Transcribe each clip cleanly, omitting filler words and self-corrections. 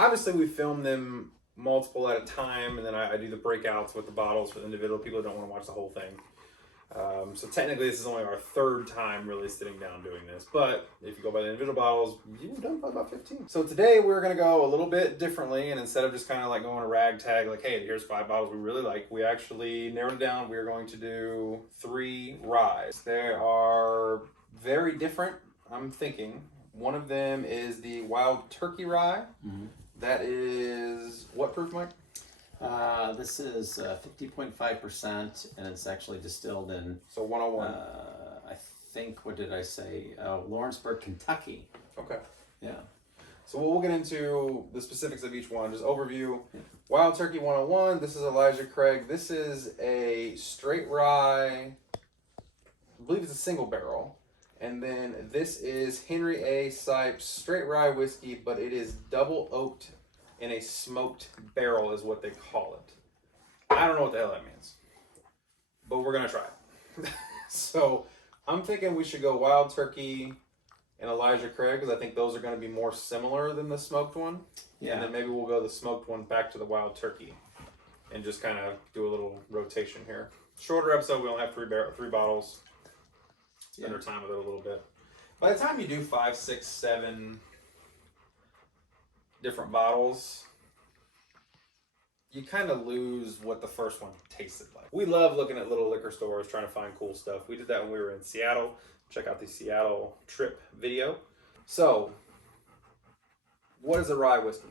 obviously we film them multiple at a time, and then I do the breakouts with the bottles for the individual people who don't want to watch the whole thing. So technically this is only our third time really sitting down doing this, but if you go by the individual bottles, you've done probably about 15. So today we're going to go a little bit differently, and instead of just kind of like going a ragtag, like, hey, here's 5 bottles we really like, we actually narrowed it down. We're going to do 3 ryes. They are very different, I'm thinking. One of them is the Wild Turkey Rye. Mm-hmm. That is, what proof, Mike? This is 50.5%, and it's actually distilled in... So 101. I think, what did I say? Lawrenceburg, Kentucky. Okay. Yeah. So we'll get into the specifics of each one. Just overview. Yeah. Wild Turkey 101. This is Elijah Craig. This is a straight rye. I believe it's a single barrel. And then this is Henry A. Sipes straight rye whiskey, but it is double oaked in a smoked barrel is what they call it. I don't know what the hell that means, but we're going to try it. So I'm thinking we should go Wild Turkey and Elijah Craig, because I think those are going to be more similar than the smoked one. Yeah. And then maybe we'll go the smoked one back to the Wild Turkey and just kind of do a little rotation here. Shorter episode, we only have 3 bottles. Spend our time with it a little bit. By the time you do 5, 6, 7 different bottles, you kind of lose what the first one tasted like. We love looking at little liquor stores, trying to find cool stuff. We did that when we were in Seattle. Check out the Seattle trip video. So, what is a rye whiskey?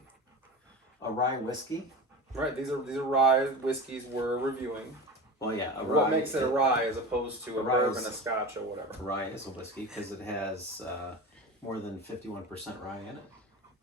A rye whiskey? Right, these are rye whiskeys we're reviewing. Well, yeah. What makes it a rye as opposed to a bourbon, a scotch, or whatever? A rye is a whiskey because it has more than 51% rye in it.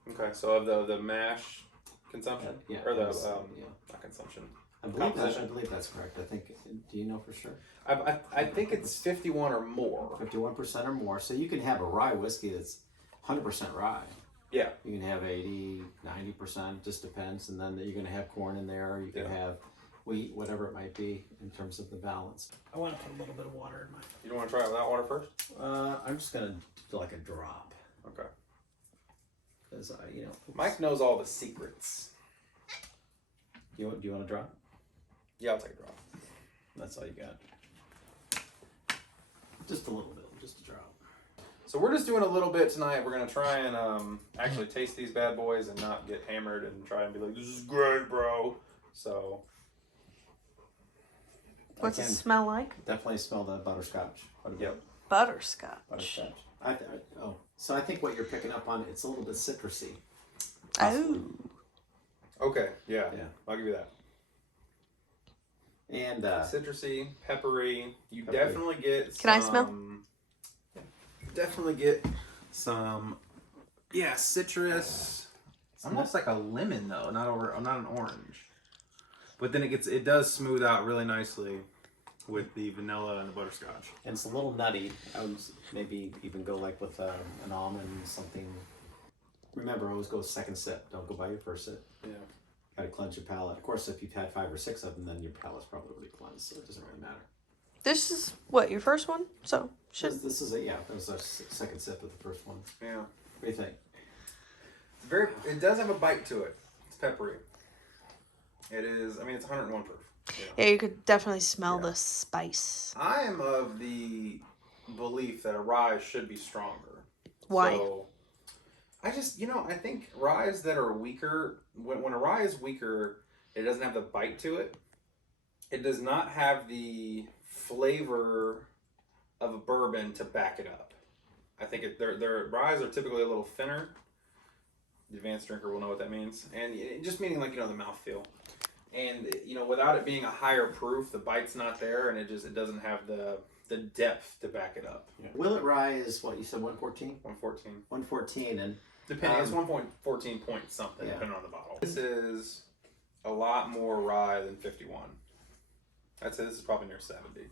Okay, so of the mash consumption? Yeah. Or the, not consumption. I believe that's correct. I think, do you know for sure? I think it's 51 or more. 51% or more. So you can have a rye whiskey that's 100% rye. Yeah. You can have 80, 90%, just depends. And then you're going to have corn in there. You can have wheat, whatever it might be in terms of the balance. I want to put a little bit of water in mine. You don't want to try it without water first? I'm just going to do like a drop. Okay. Because, Mike knows all the secrets. Do you want a drop? Yeah, I'll take a drop. That's all you got. Just a little bit, just a drop. So we're just doing a little bit tonight. We're going to try and actually taste these bad boys and not get hammered and try and be like, this is great, bro. So... What's it smell like? Definitely smell the butterscotch. Yep. Butterscotch. So I think what you're picking up on, it's a little bit citrusy. Oh. Okay, yeah. I'll give you that. And citrusy, peppery. You definitely get some... Can I smell? You definitely get some, citrus. It's almost like a lemon though, not an orange. But then it does smooth out really nicely with the vanilla and the butterscotch. And it's a little nutty. I would maybe even go like with an almond, something. Remember, always go second sip. Don't go by your first sip. Yeah. Gotta cleanse your palate. Of course, if you've had 5 or 6 of them, then your palate's probably really cleansed, so it doesn't really matter. This is what, your first one? So this is that was our second sip of the first one. Yeah. What do you think? It does have a bite to it. It's peppery. It is. I mean, it's 101 proof. Yeah, you could definitely smell the spice. I am of the belief that a rye should be stronger. Why? So, I just, I think ryes that are weaker, when a rye is weaker, it doesn't have the bite to it. It does not have the flavor of a bourbon to back it up. I think their ryes are typically a little thinner. The advanced drinker will know what that means. And just meaning like, the mouthfeel. And, without it being a higher proof, the bite's not there, and it doesn't have the depth to back it up. Yeah. Willet Rye is what, you said 114? 114. 114, and... Depending, it's 1.14 point something, depending on the bottle. This is a lot more rye than 51. I'd say this is probably near 70.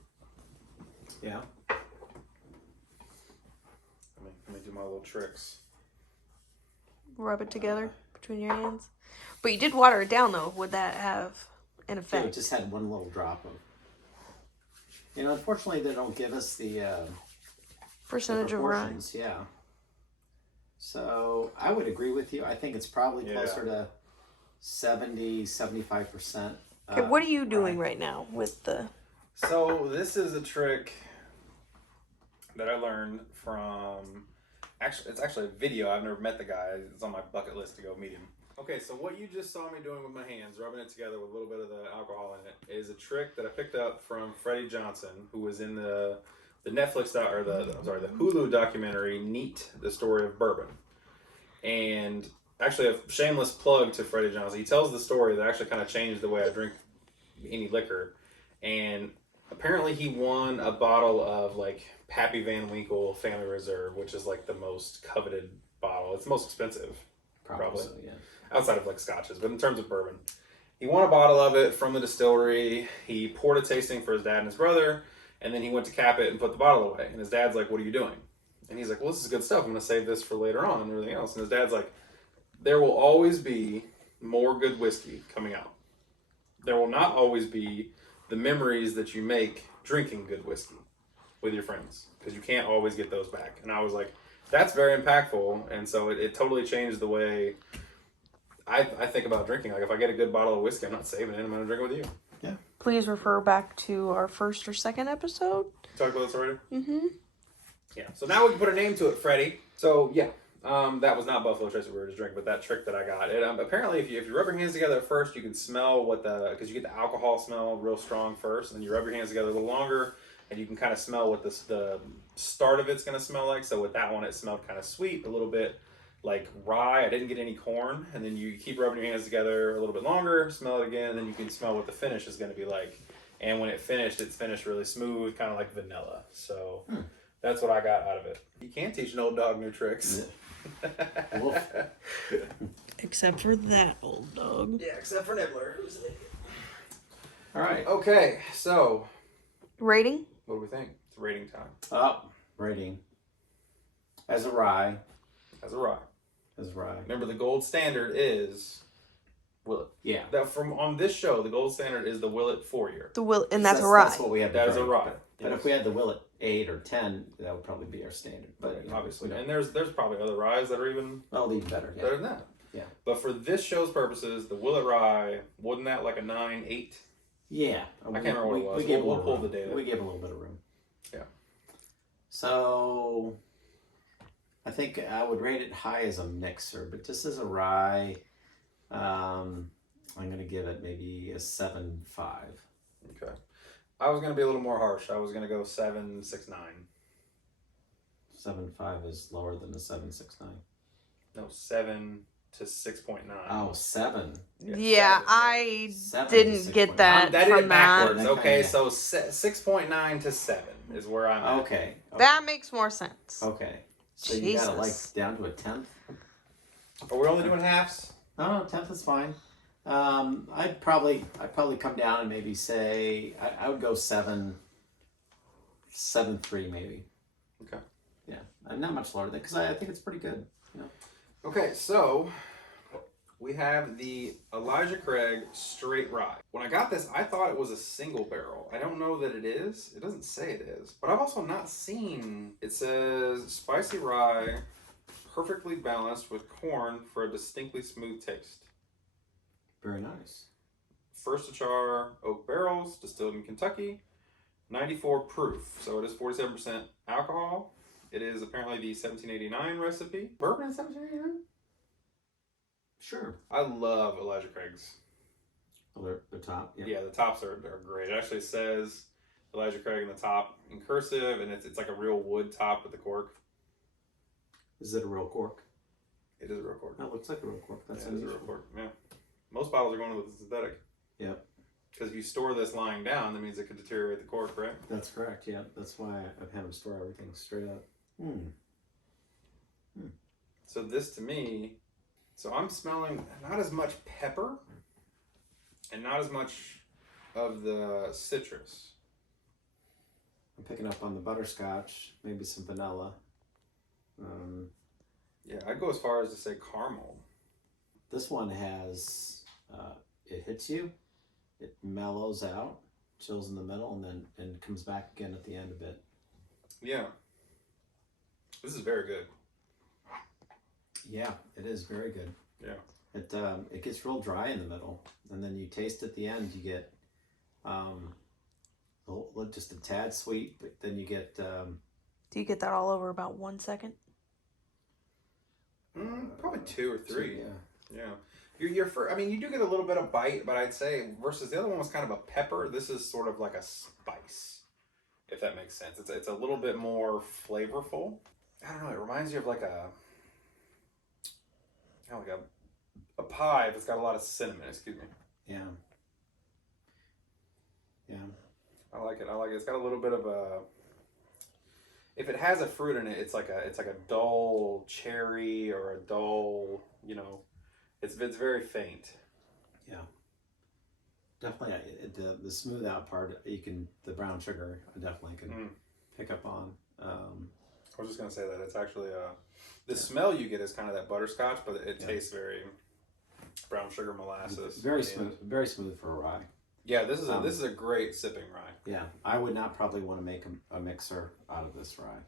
Yeah. Let me do my little tricks. Rub it together between your hands. But you did water it down, though. Would that have an effect? Yeah, it just had one little drop of... unfortunately, they don't give us the... percentage of rye. Yeah. So I would agree with you. I think it's probably Yeah. closer to 70-75%. Okay, what are you doing right now with the? So this is a trick that I learned from. Actually, it's actually a video. I've never met the guy. It's on my bucket list to go meet him. Okay, so what you just saw me doing with my hands, rubbing it together with a little bit of the alcohol in it, is a trick that I picked up from Freddie Johnson, who was in the Netflix the Hulu documentary "Neat: The Story of Bourbon." And actually, a shameless plug to Freddie Johnson. He tells the story that actually kind of changed the way I drink any liquor. And apparently, he won a bottle of like Pappy Van Winkle Family Reserve, which is like the most coveted bottle. It's the most expensive, probably. So, yeah. Outside of like scotches, but in terms of bourbon. He won a bottle of it from the distillery. He poured a tasting for his dad and his brother, and then he went to cap it and put the bottle away. And his dad's like, "What are you doing?" And he's like, "Well, this is good stuff. I'm going to save this for later on and everything else." And his dad's like, "There will always be more good whiskey coming out. There will not always be the memories that you make drinking good whiskey with your friends, because you can't always get those back." And I was like, that's very impactful. And so it totally changed the way I think about drinking. Like, if I get a good bottle of whiskey, I'm not saving it. I'm going to drink it with you. Yeah. Please refer back to our first or second episode. Talk about this already? Mm-hmm. Yeah. So now we can put a name to it, Freddie. So, yeah. That was not Buffalo Trace we were just drinking, but that trick that I got. It, apparently, if you rub your hands together at first, you can smell because you get the alcohol smell real strong first, and then you rub your hands together a little longer, and you can kind of smell what the start of it's going to smell like. So with that one, it smelled kind of sweet, a little bit like rye. I didn't get any corn. And then you keep rubbing your hands together a little bit longer, smell it again, and then you can smell what the finish is going to be like. And when it's finished really smooth, kind of like vanilla. So that's what I got out of it. You can't teach an old dog new tricks. Except for that old dog. Yeah, except for Nibbler, who's an idiot. All right. Okay, so Rating? what do we think? It's rating time. Rating. As a rye. As a rye. Remember, the gold standard is Willet. Yeah. That from on this show, the gold standard is the Willet 4-year. The will, and that's a rye. That's what we have. That is a rye. But if we had the Willet 8 or 10, that would probably be our standard. But Right, obviously, and there's probably other ryes that are even even better. Yeah. better than that. Yeah. But for this show's purposes, the Willet rye, wasn't that like a 9, 8? Yeah. I can't remember what it was. We'll pull the data. We gave a little bit of room. Yeah. So I think I would rate it high as a mixer, but just as a rye, I'm going to give it maybe a 7.5. Okay. I was going to be a little more harsh. I was going to go 7.69. 7.5 is lower than a 7.69. No, 7 to 6.9. Oh, 7. Yeah, 7. I 7 to didn't get 6.9. that That did from it that. backwards. Okay, so 6.9 to 7 is where I'm at. Okay. That makes more sense. Okay. So you got it like Jesus. down to a 10th? Are we only doing halves? No, 10th is fine. I'd probably come down and maybe say I would go 7.3 maybe. Okay. Yeah, not much lower than because I think it's pretty good. You know. Okay, so we have the Elijah Craig Straight Rye. When I got this, I thought it was a single barrel. I don't know that it is. It doesn't say it is. But I've also not seen, it says spicy rye, perfectly balanced with corn for a distinctly smooth taste. Very nice. First to char oak barrels, distilled in Kentucky, 94 proof. So it is 47% alcohol. It is apparently the 1789 recipe. Bourbon in 1789? Sure. I love Elijah Craig's. Oh, the top. Yeah, the tops are great. It actually says Elijah Craig in the top in cursive, and it's like a real wood top with the cork. Is it a real cork? It is a real cork. That looks like a real cork. That's yeah, it is a real cork. Yeah. Most bottles are going with the synthetic. Yep. Because if you store this lying down, that means it could deteriorate the cork, right? That's correct. Yeah, that's why I've had them store everything straight up. So this to me, so I'm smelling not as much pepper and not as much of the citrus. I'm picking up on the butterscotch, maybe some vanilla. Yeah, I'd go as far as to say caramel. This one has, it hits you, it mellows out, chills in the middle, and comes back again at the end a bit. Yeah. This is very good. Yeah, it is very good. Yeah. It gets real dry in the middle, and then you taste at the end. You get just a tad sweet, but then you get. Do you get that all over about 1 second? Probably 2 or 3. Yeah. Yeah. Your first, I mean, you do get a little bit of bite, but I'd say versus the other one was kind of a pepper. This is sort of like a spice, if that makes sense. It's a little bit more flavorful. I don't know. It reminds you of like a pie that's got a lot of cinnamon. Excuse me. Yeah. Yeah. I like it. It's got a little bit of a. If it has a fruit in it, it's like a dull cherry or a dull, it's very faint. Yeah. Definitely, the smooth out part, the brown sugar, I definitely can pick up on. I was just gonna say that it's actually the smell you get is kind of that butterscotch, but it tastes very brown sugar molasses. Very smooth for a rye. Yeah, this is a great sipping rye. Yeah, I would not probably want to make a mixer out of this rye.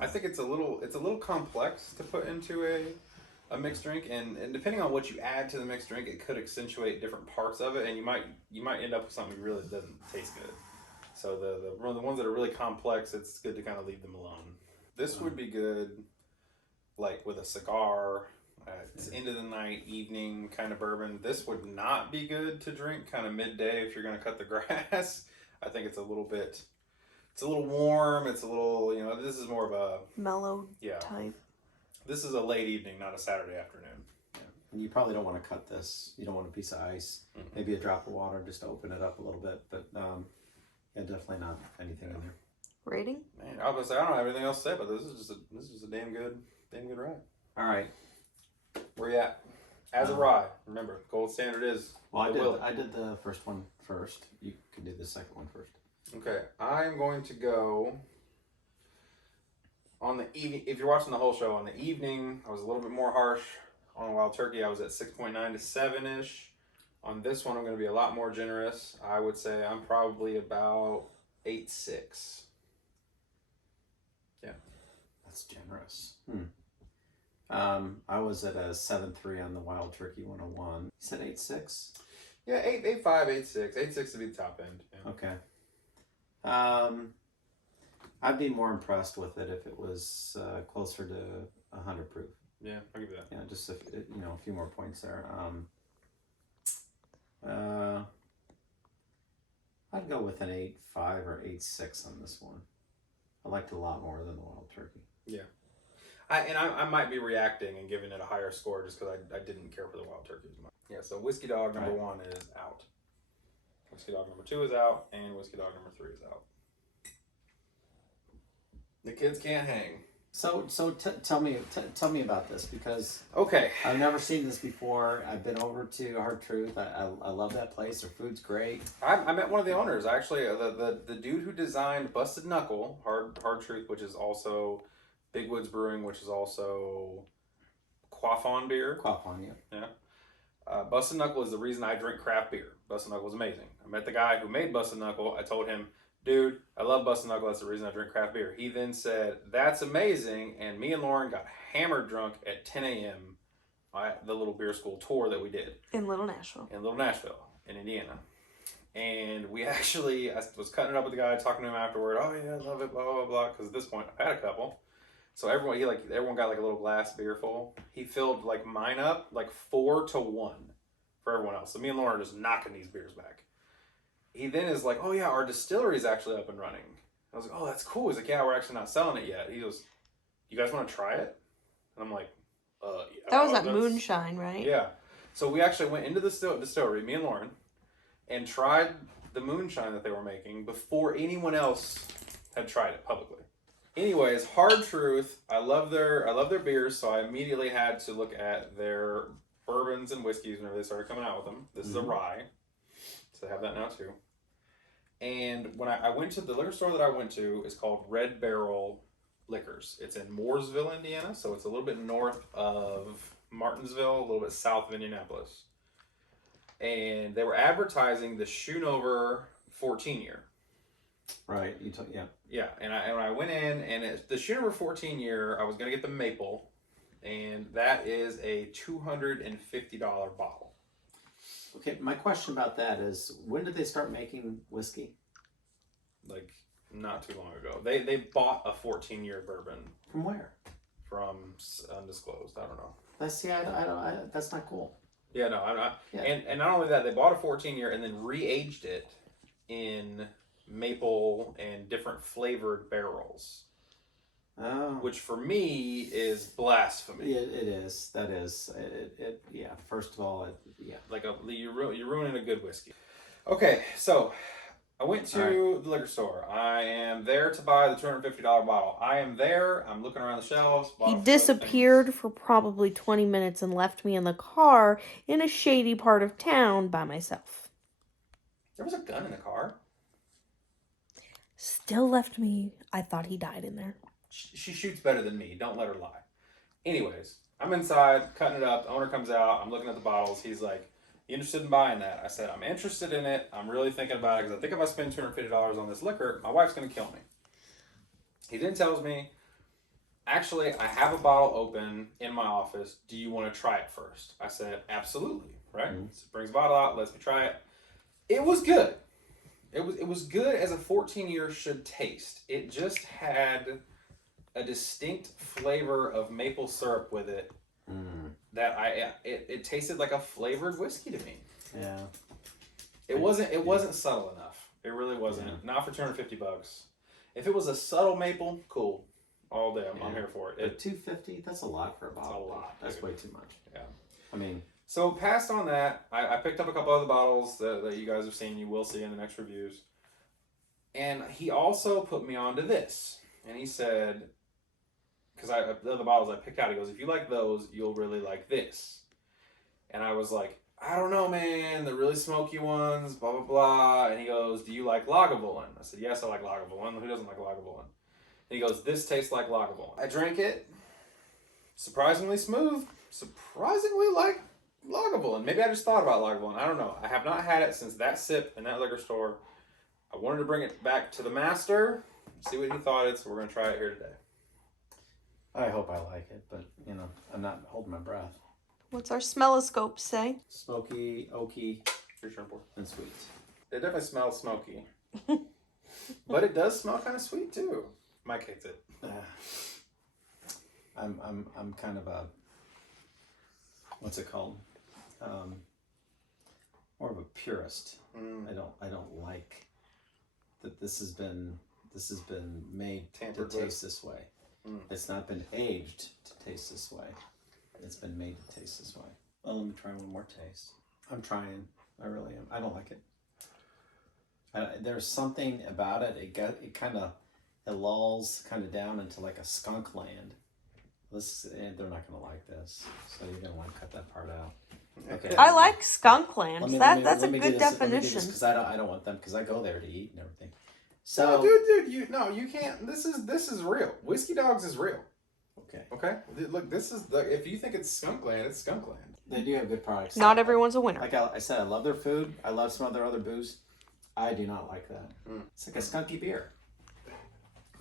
I think it's a little complex to put into a mixed drink, and depending on what you add to the mixed drink, it could accentuate different parts of it, and you might end up with something that really doesn't taste good. So the ones that are really complex, it's good to kind of leave them alone. This would be good, like with a cigar. It's end of the night, evening kind of bourbon. This would not be good to drink kind of midday if you're going to cut the grass. I think it's a little warm. It's a little, this is more of a mellow type. This is a late evening, not a Saturday afternoon. Yeah. And you probably don't want to cut this. You don't want a piece of ice, maybe a drop of water just to open it up a little bit. But definitely not anything in there. Rating? Man, I was gonna say I don't have anything else to say, but this is just a damn good rye. All right. Where you at? As a rye, remember, gold standard is. Well, I did the first one first. You can do the second one first. Okay, I'm going to go on the evening. If you're watching the whole show, on the evening, I was a little bit more harsh. On a Wild Turkey, I was at 6.9 to 7-ish. On this one, I'm going to be a lot more generous. I would say I'm probably about 8.6. Yeah. That's generous. I was at a 7.3 on the Wild Turkey 101. You said 8.6? Yeah, 8.5, 8.6. 8.6 to be the top end. Yeah. Okay. I'd be more impressed with it if it was closer to 100 proof. Yeah, I'll give you that. Yeah, just a few more points there. I'd go with an 8.5 or 8.6 on this one. I liked it a lot more than the Wild Turkey. Yeah. I might be reacting and giving it a higher score just because I didn't care for the Wild Turkey as much. Yeah, so Whiskey Dog number 1 is out. Whiskey Dog number 2 is out, and Whiskey Dog number 3 is out. The kids can't hang. So tell me about this, because okay, I've never seen this before. I've been over to Hard Truth. I love that place. Their food's great. I met one of the owners actually. The dude who designed Busted Knuckle, Hard Truth, which is also Big Woods Brewing, which is also Quaffon beer. Quaffon, yeah. Yeah. Busted Knuckle is the reason I drink craft beer. Busted Knuckle is amazing. I met the guy who made Busted Knuckle. I told him, dude, I love Busted Knuckle. That's the reason I drink craft beer. He then said, that's amazing. And me and Lauren got hammered drunk at 10 a.m. at the little beer school tour that we did. In Little Nashville, in Indiana. And I was cutting it up with the guy, talking to him afterward. Oh, yeah, I love it, blah, blah, blah. Because at this point, I've had a couple. So everyone got like a little glass beer full. He filled like mine up like 4-1 for everyone else. So me and Lauren are just knocking these beers back. He then is like, oh yeah, our distillery is actually up and running. I was like, oh, that's cool. He's like, yeah, we're actually not selling it yet. He goes, you guys want to try it? And I'm like, yeah. That was that moonshine, right? Yeah. So we actually went into the distillery, me and Lauren, and tried the moonshine that they were making before anyone else had tried it publicly. Anyways, Hard Truth, I love their beers, so I immediately had to look at their bourbons and whiskeys whenever they started coming out with them. This is a rye, so I have that now too. And when I went to the liquor store that I went to, is called Red Barrel Liquors. It's in Mooresville, Indiana, so it's a little bit north of Martinsville, a little bit south of Indianapolis. And they were advertising the Schoonover 14 year. Right, Yeah, and when I went in, and the Schoonover 14 year, I was going to get the maple, and that is a $250 bottle. Okay, my question about that is, when did they start making whiskey? Like, not too long ago. They bought a 14-year bourbon. From where? From undisclosed. I don't know. That's not cool. Yeah, no, I'm not. Yeah. And not only that, they bought a 14-year and then re-aged it in maple and different flavored barrels. Oh. Which for me is blasphemy. Yeah, it is. That is. Yeah. First of all, yeah. Like you're ruining a good whiskey. Okay, so I went to the liquor store. I am there to buy the $250 bottle. I am there. I'm looking around the shelves. He disappeared for probably 20 minutes and left me in the car in a shady part of town by myself. There was a gun in the car. Still left me. I thought he died in there. She shoots better than me. Don't let her lie. Anyways, I'm inside, cutting it up. The owner comes out. I'm looking at the bottles. He's like, "You interested in buying that?" I said, "I'm interested in it. I'm really thinking about it because I think if I spend $250 on this liquor, my wife's going to kill me." He then tells me, "Actually, I have a bottle open in my office. Do you want to try it first?" I said, "Absolutely." Right? Mm-hmm. So brings the bottle out, lets me try it. It was good. It was good as a 14-year should taste. It just had a distinct flavor of maple syrup with it that it tasted like a flavored whiskey to me. Yeah. It wasn't subtle enough. It really wasn't. Yeah. Not for $250. If it was a subtle maple, cool. All day. I'm here for it. But $250, that's a lot for a bottle. That's a lot. That's dude. way too much. Yeah. I mean, so past on that, I picked up a couple other bottles that you guys have seen. You will see in the next reviews. And he also put me onto this. And he said, because the other bottles I picked out, he goes, "If you like those, you'll really like this." And I was like, "I don't know, man. The really smoky ones, blah, blah, blah." And he goes, "Do you like Lagavulin?" I said, "Yes, I like Lagavulin. Who doesn't like Lagavulin?" And he goes, "This tastes like Lagavulin." I drank it. Surprisingly smooth. Surprisingly like Lagavulin. Maybe I just thought about Lagavulin. I don't know. I have not had it since that sip in that liquor store. I wanted to bring it back to the master, see what he thought it, so we're going to try it here today. I hope I like it, but, I'm not holding my breath. What's our smelloscope say? Smoky, oaky, Your turn, boy. and sweet. It definitely smells smoky. But it does smell kind of sweet, too. Mike hates it. I'm kind of a, what's it called? More of a purist. I don't like that this has been made Tampered to with. taste this way. It's not been aged to taste this way. It's been made to taste this way. Well, let me try one more taste. I'm trying. I really am. I don't like it. There's something about it. It lulls kind of down into like a skunk land. They're not gonna like this, so you're gonna want to cut that part out. Okay. I like skunklands. That's a let me good do definition. because I don't want them because I go there to eat and everything. So No, dude, you can't. This is real. Whiskey Dogs is real. Okay. Look, this is if you think it's Skunkland, it's Skunkland. they do have good products. Not everyone's a winner. Like I said, I love their food. I love some of their other booze. I do not like that. It's like a skunky beer.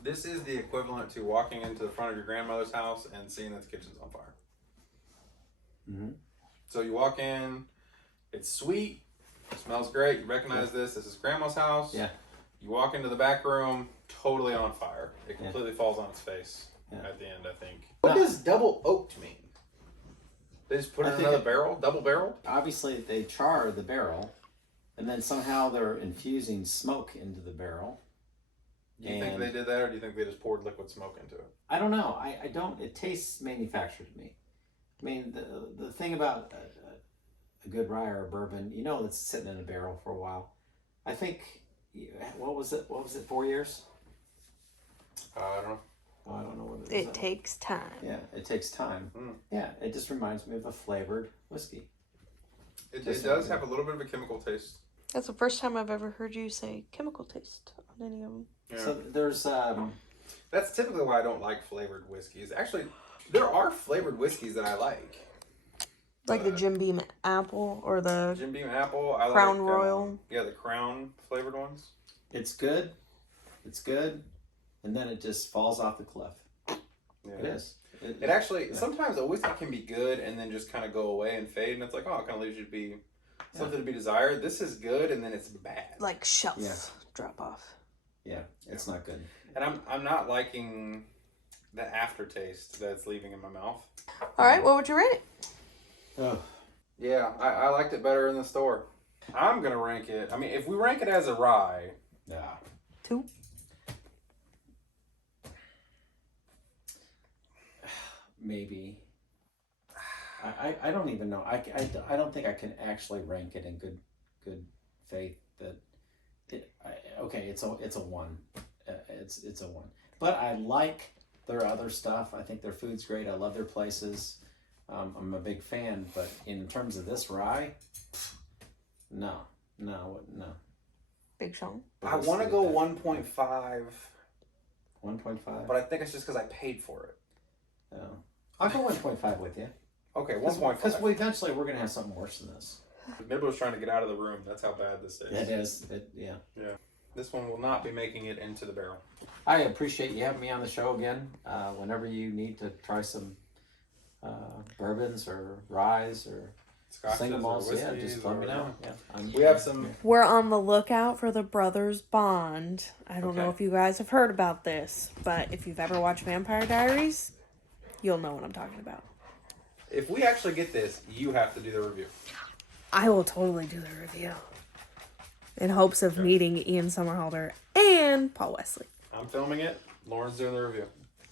This is the equivalent to walking into the front of your grandmother's house and seeing that the kitchen's on fire. Mm-hmm. So you walk in, it's sweet, it smells great. You recognize this is grandma's house. Yeah. You walk into the back room, totally on fire. It completely falls on its face at the end, I think. What does double oaked mean? They just put it in another barrel? Double barreled? Obviously, they char the barrel, and then somehow they're infusing smoke into the barrel. Do you think they did that, or do you think they just poured liquid smoke into it? I don't know. I don't. It tastes manufactured to me. I mean, the thing about a good rye or a bourbon, it's sitting in a barrel for a while. I think, what was it? 4 years? I don't know. Oh, I don't know what it is. It takes time. Yeah, it takes time. Yeah, it just reminds me of a flavored whiskey. It does have a little bit of a chemical taste. That's the first time I've ever heard you say chemical taste on any of them. Yeah. So there's That's typically why I don't like flavored whiskeys. Actually, there are flavored whiskeys that I like. Like the Jim Beam apple or the Jim Beam apple. I Crown like, Royal. Yeah, the Crown flavored ones. it's good, and then it just falls off the cliff. Yeah. It is. It actually sometimes a whiskey can be good and then just kind of go away and fade, and it's like, oh, it kind of leaves you to be something to be desired. This is good, and then it's bad. Like shelf drop off. Yeah, it's not good. And I'm not liking the aftertaste that's leaving in my mouth. All right, what would you rate it? Oh, Yeah, I liked it better in the store. I'm gonna rank it. I mean, if we rank it as a rye, yeah. 2. Maybe. I don't even know. I don't think I can actually rank it in good faith that okay, it's a 1. It's a 1. But I like their other stuff. I think their food's great. I love their places. I'm a big fan, but in terms of this rye, no. Big Sean. I want to go 1.5, 1.5. but I think it's just because I paid for it. No. I'll go 1.5 with you. Okay, 1.5. Because eventually we're gonna have something worse than this. Nibble was trying to get out of the room. That's how bad this is. It is. Yeah. This one will not be making it into the barrel. I appreciate you having me on the show again. Whenever you need to try some bourbons or ryes or Scotches single or malts, whiskeys just let me or- know. Yeah. We have some. We're on the lookout for the Brothers Bond. I don't know Okay. if you guys have heard about this, but if you've ever watched Vampire Diaries, you'll know what I'm talking about. If we actually get this, you have to do the review. I will totally do the review. In hopes of meeting Ian Somerhalder and Paul Wesley. I'm filming it. Lauren's doing the review.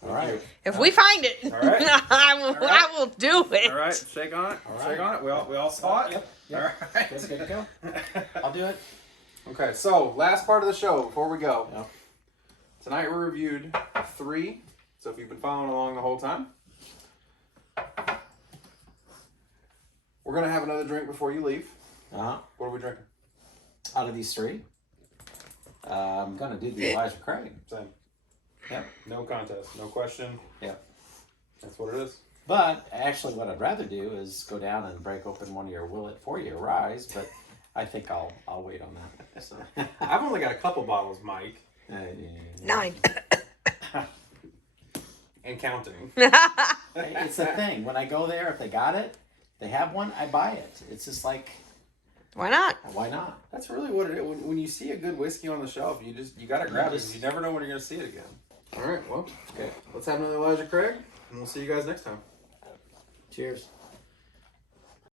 All right. If we find it, All right. I will do it. All right, shake on it. All Shake right. on it. We all saw it. Yep. All right. Good to go. I'll do it. Okay, so last part of the show before we go. Yep. Tonight we reviewed 3. So if you've been following along the whole time, we're gonna have another drink before you leave. Uh-huh. What are we drinking? Out of these 3, I'm gonna do the Elijah Craig. Same. Yep. No contest. No question. Yep. That's what it is. But actually, what I'd rather do is go down and break open one of your Willet 4-year ryes. But I think I'll wait on that. So. I've only got a couple bottles, Mike, 9. and counting. It's the thing. When I go there, if they got it, they have one, I buy it. It's just like, Why not? why not? That's really what it is. When you see a good whiskey on the shelf, you gotta grab it. 'Cause you never know when you're gonna see it again. All right, well, Okay. let's have another Elijah Craig, and we'll see you guys next time. Cheers.